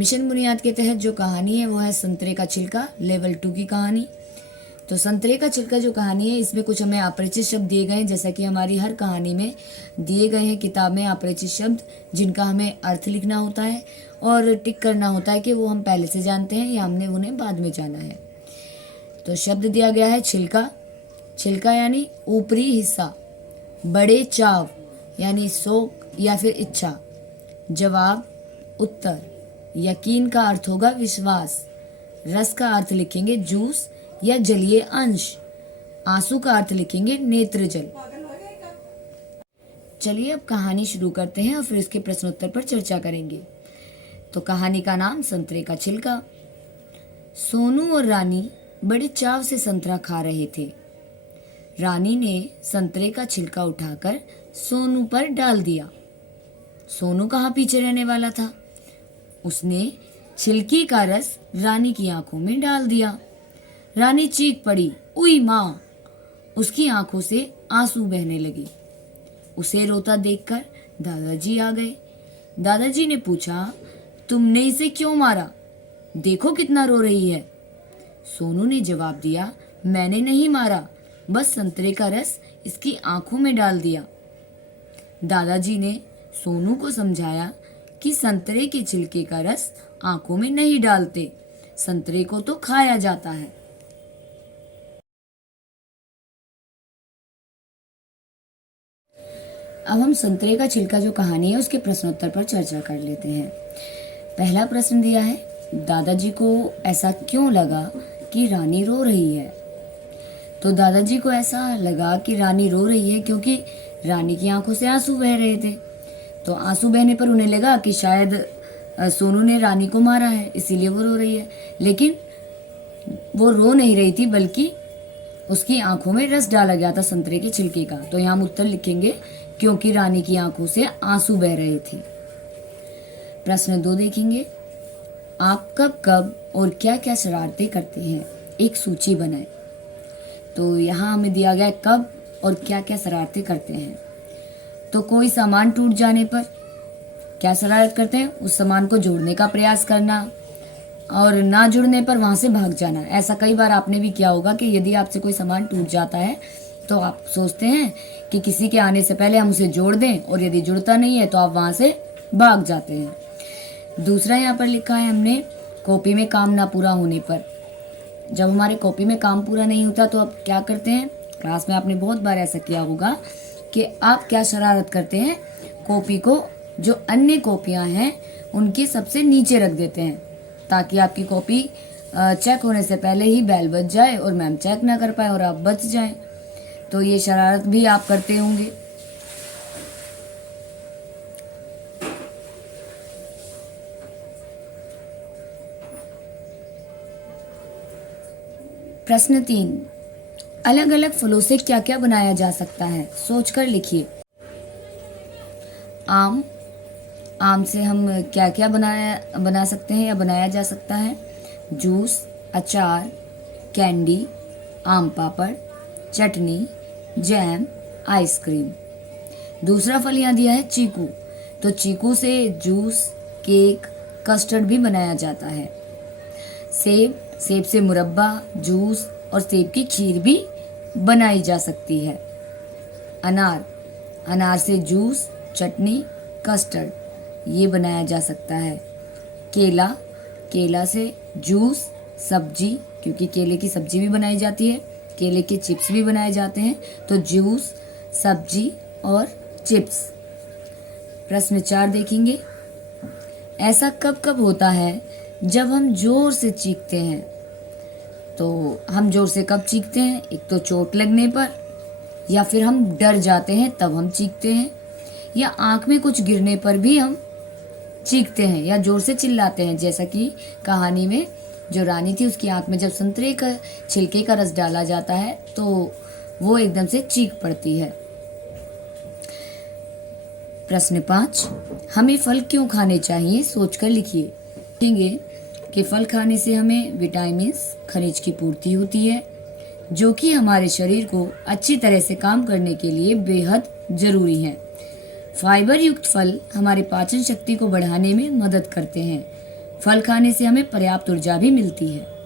Mission बुनियाद के तहत जो कहानी है वो है संतरे का छिलका, लेवल 2 की कहानी। तो संतरे का छिलका जो कहानी है, इसमें कुछ हमें अपरिचित शब्द दिए गए हैं, जैसा कि हमारी हर कहानी में दिए गए हैं किताब में अपरिचित शब्द, जिनका हमें अर्थ लिखना होता है और टिक करना होता है कि वो हम पहले से जानते हैं या हमने उन्हें बाद में जाना है। तो शब्द दिया गया है छिलका। छिलका यानी ऊपरी हिस्सा, बड़े चाव यानी शौक या फिर इच्छा, जवाब उत्तर, यकीन का अर्थ होगा विश्वास, रस का अर्थ लिखेंगे जूस या जलीय अंश, आंसू का अर्थ लिखेंगे नेत्रजल। चलिए अब कहानी शुरू करते हैं और फिर इसके प्रश्नोत्तर पर चर्चा करेंगे। तो कहानी का नाम संतरे का छिलका। सोनू और रानी बड़े चाव से संतरा खा रहे थे। रानी ने संतरे का छिलका उठाकर सोनू पर डाल दिया। सोनू कहाँ पीछे रहने वाला था। उसने छिलकी का रस रानी की आंखों में डाल दिया। रानी चीख पड़ी, उई माँ! उसकी आंखों से आंसू बहने लगे। उसे रोता देखकर दादाजी आ गए। दादाजी ने पूछा, तुमने इसे क्यों मारा? देखो कितना रो रही है। सोनू ने जवाब दिया, मैंने नहीं मारा, बस संतरे का रस इसकी आंखों में डाल दिया। दादाजी ने सोनू को समझाया कि संतरे के छिलके का रस आंखों में नहीं डालते, संतरे को तो खाया जाता है। अब हम संतरे का छिलका जो कहानी है उसके प्रश्नोत्तर पर चर्चा कर लेते हैं। पहला प्रश्न दिया है, दादाजी को ऐसा क्यों लगा कि रानी रो रही है? तो दादाजी को ऐसा लगा कि रानी रो रही है क्योंकि रानी की आंखों से आंसू बह रहे थे। तो आंसू बहने पर उन्हें लगा कि शायद सोनू ने रानी को मारा है, इसीलिए वो रो रही है। लेकिन वो रो नहीं रही थी, बल्कि उसकी आंखों में रस डाला गया था संतरे के छिलके का। तो यहाँ हम उत्तर लिखेंगे, क्योंकि रानी की आंखों से आंसू बह रहे थे। प्रश्न 2 देखेंगे, आप कब कब और क्या क्या शरारतें करते हैं, एक सूची बनाएं। तो यहाँ हमें दिया गया है कब और क्या क्या शरारतें करते हैं। तो कोई सामान टूट जाने पर क्या शरारत करते हैं? उस सामान को जोड़ने का प्रयास करना और ना जुड़ने पर वहां से भाग जाना। ऐसा कई बार आपने भी किया होगा कि यदि आपसे कोई सामान टूट जाता है तो आप सोचते हैं कि किसी के आने से पहले हम उसे जोड़ दें, और यदि जुड़ता नहीं है तो आप वहां से भाग जाते हैं। दूसरा यहाँ पर लिखा है हमने, कॉपी में काम ना पूरा होने पर। जब हमारे कॉपी में काम पूरा नहीं होता तो आप क्या करते हैं? क्लास में आपने बहुत बार ऐसा किया होगा कि आप क्या शरारत करते हैं, कॉपी को जो अन्य कॉपियां हैं उनके सबसे नीचे रख देते हैं, ताकि आपकी कॉपी चेक होने से पहले ही बेल बज जाए और मैम चेक ना कर पाए और आप बच जाएं। तो ये शरारत भी आप करते होंगे। प्रश्न 3, अलग अलग फलों से क्या क्या बनाया जा सकता है, सोचकर लिखिए। आम, आम से हम क्या क्या बना सकते हैं या बनाया जा सकता है? जूस, अचार, कैंडी, आम पापड़, चटनी, जैम, आइसक्रीम। दूसरा फल यहाँ दिया है चीकू। तो चीकू से जूस, केक, कस्टर्ड भी बनाया जाता है। सेब, सेब से मुरब्बा, जूस और सेब की खीर भी बनाई जा सकती है। अनार, अनार से जूस, चटनी, कस्टर्ड ये बनाया जा सकता है। केला, केला से जूस, सब्जी, क्योंकि केले की सब्जी भी बनाई जाती है, केले के चिप्स भी बनाए जाते हैं। तो जूस, सब्जी और चिप्स। प्रश्न 4 देखेंगे, ऐसा कब कब होता है जब हम जोर से चीखते हैं? तो हम जोर से कब चीखते हैं? एक तो चोट लगने पर, या फिर हम डर जाते हैं तब हम चीखते हैं, या आंख में कुछ गिरने पर भी हम चीखते हैं या जोर से चिल्लाते हैं। जैसा कि कहानी में जो रानी थी उसकी आंख में जब संतरे का छिलके का रस डाला जाता है तो वो एकदम से चीख पड़ती है। प्रश्न 5, हमें फल क्यों खाने चाहिए, सोचकर लिखिए। देखेंगे कि फल खाने से हमें विटामिन, खनिज की पूर्ति होती है, जो कि हमारे शरीर को अच्छी तरह से काम करने के लिए बेहद जरूरी है। फाइबर युक्त फल हमारे पाचन शक्ति को बढ़ाने में मदद करते हैं। फल खाने से हमें पर्याप्त ऊर्जा भी मिलती है।